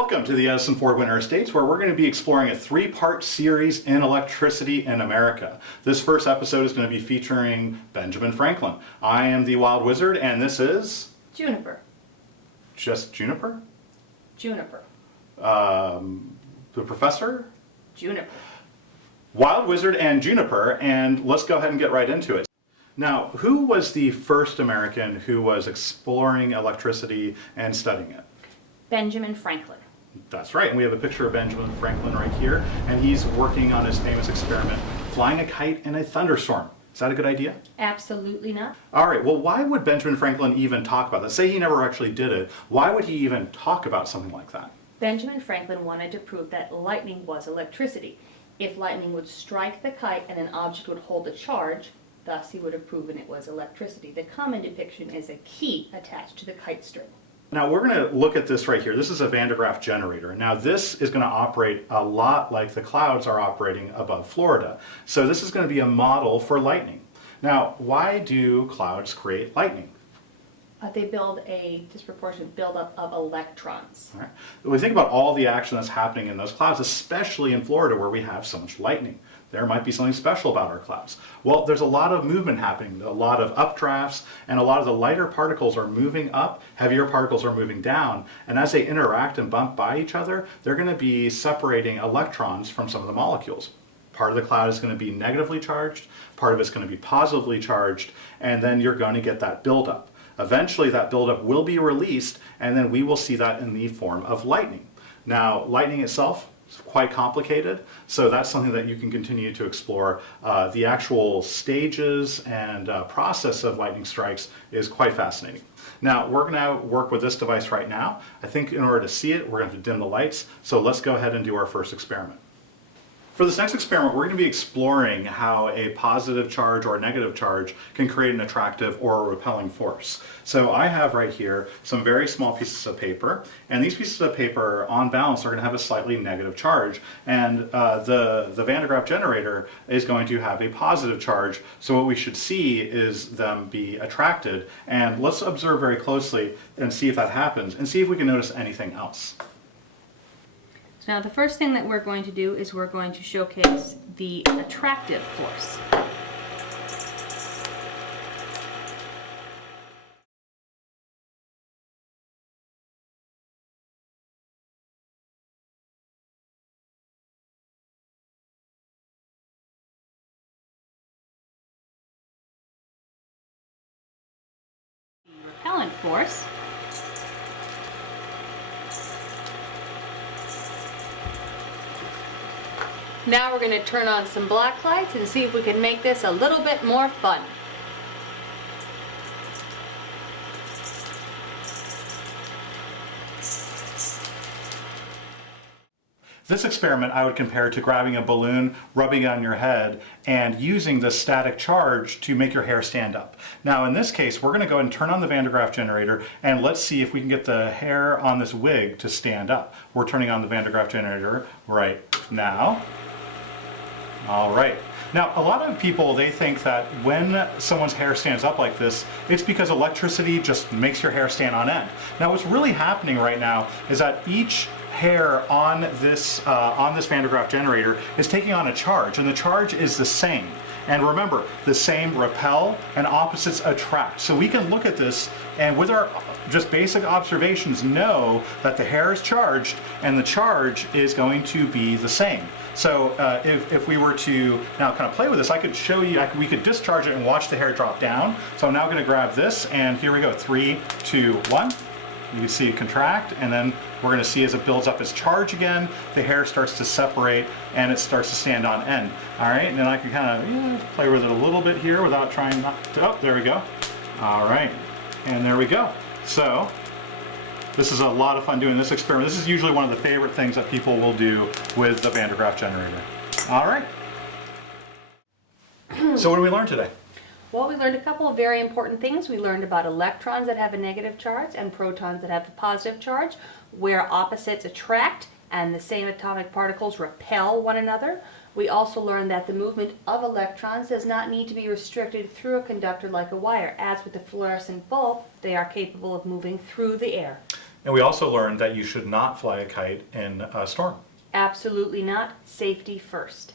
Welcome to the Edison Ford Winter Estates, where we're going to be exploring a three-part series in electricity in America. This first episode is going to be featuring Benjamin Franklin. I am the Wild Wizard, and this is... Juniper. Just Juniper? Juniper. The Professor? Juniper. Wild Wizard and Juniper, and let's go ahead and get right into it. Now, who was the first American who was exploring electricity and studying it? Benjamin Franklin. That's right, and we have a picture of Benjamin Franklin right here, and he's working on his famous experiment, flying a kite in a thunderstorm. Is that a good idea? Absolutely not. All right, well, why would Benjamin Franklin even talk about that? Say he never actually did it, why would he even talk about something like that? Benjamin Franklin wanted to prove that lightning was electricity. If lightning would strike the kite and an object would hold a charge, thus he would have proven it was electricity. The common depiction is a key attached to the kite string. Now we're going to look at this right here. This is a Graaff Generator. Now this is going to operate a lot like the clouds are operating above Florida. So this is going to be a model for lightning. Now why do clouds create lightning? They build a disproportionate buildup of electrons. All right. When we think about all the action that's happening in those clouds, especially in Florida where we have so much lightning, there might be something special about our clouds. Well, there's a lot of movement happening, a lot of updrafts, and a lot of the lighter particles are moving up, heavier particles are moving down, and as they interact and bump by each other, they're going to be separating electrons from some of the molecules. Part of the cloud is going to be negatively charged, part of it's going to be positively charged, and then you're going to get that buildup. Eventually that buildup will be released, and then we will see that in the form of lightning. Now, lightning itself, it's quite complicated, so that's something that you can continue to explore. The actual stages and process of lightning strikes is quite fascinating. Now, we're going to work with this device right now. I think in order to see it, we're going to have to dim the lights, so let's go ahead and do our first experiment. For this next experiment, we're going to be exploring how a positive charge or a negative charge can create an attractive or a repelling force. So I have right here some very small pieces of paper, and these pieces of paper on balance are going to have a slightly negative charge, and the Graaff Generator is going to have a positive charge, so what we should see is them be attracted, and let's observe very closely and see if that happens, and see if we can notice anything else. Now the first thing that we're going to do is we're going to showcase the attractive force. The repellent force. Now we're going to turn on some black lights and see if we can make this a little bit more fun. This experiment I would compare to grabbing a balloon, rubbing it on your head, and using the static charge to make your hair stand up. Now in this case, we're going to go and turn on the Graaff Generator, and let's see if we can get the hair on this wig to stand up. We're turning on the Graaff Generator right now. All right. Now, a lot of people, they think that when someone's hair stands up like this, it's because electricity just makes your hair stand on end. Now, what's really happening right now is that each hair on this Graaff Generator is taking on a charge, and the charge is the same. And remember, the same repel and opposites attract. So we can look at this and with our just basic observations know that the hair is charged and the charge is going to be the same. So if we were to now kind of play with this, I could show you, we could discharge it and watch the hair drop down. So I'm now going to grab this, and here we go, 3, 2, 1. You can see it contract, and then we're going to see as it builds up its charge again, the hair starts to separate and it starts to stand on end. All right, and then I can kind of play with it a little bit here without trying not to, oh, there we go. All right, and there we go. So this is a lot of fun doing this experiment. This is usually one of the favorite things that people will do with the Graaff Generator. All right. So what did we learn today? Well, we learned a couple of very important things. We learned about electrons that have a negative charge and protons that have a positive charge, where opposites attract and the same atomic particles repel one another. We also learned that the movement of electrons does not need to be restricted through a conductor like a wire. As with the fluorescent bulb, they are capable of moving through the air. And we also learned that you should not fly a kite in a storm. Absolutely not. Safety first.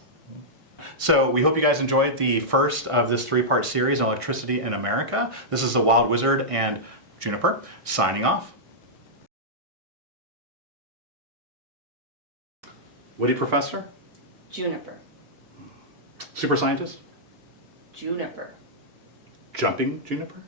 So we hope you guys enjoyed the first of this 3-part series on electricity in America. This is the Wild Wizard and Juniper signing off. Woody Professor? Juniper. Super Scientist? Juniper. Jumping Juniper?